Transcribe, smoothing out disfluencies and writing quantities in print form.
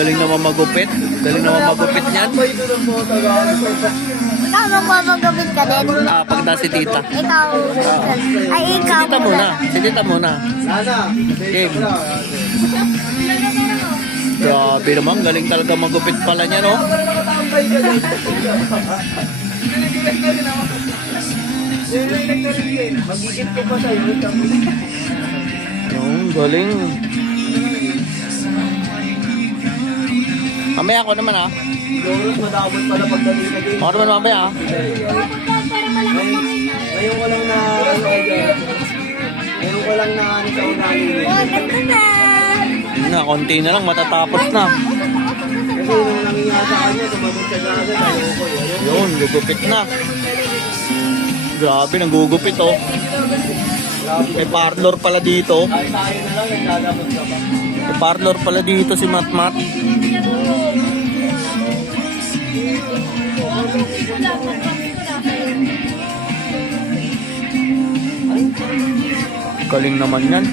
galing naman magupit. Galing naman magupit niyan. Ikaw magpapagupit ka din. Pag na si tita. Ikaw. Ay, ikaw. Si tita muna. Si tita muna. Game. Grabe naman. Galing talaga magupit pala niya, no? Magigit ko pa sa'yo. Yung galing. Mamaya ako naman, ah. Doros, madamot pala pagdating na din. Ako naman mamaya, ah. Ngayon ko lang na ngayon ko lang na sa unahin. Oh, ganda na. Yun na, konti na lang. Matatapos na. Kasi nung nangyayari sa kanya, sumagot siya agad. Ayoko yun. Yun, gugupit na. Grabe, nanggugupit, oh. May parlor pala dito. Ay, tayo na lang, nagdadamot ka pa. May parlor pala dito si Matmat. Galing naman yan.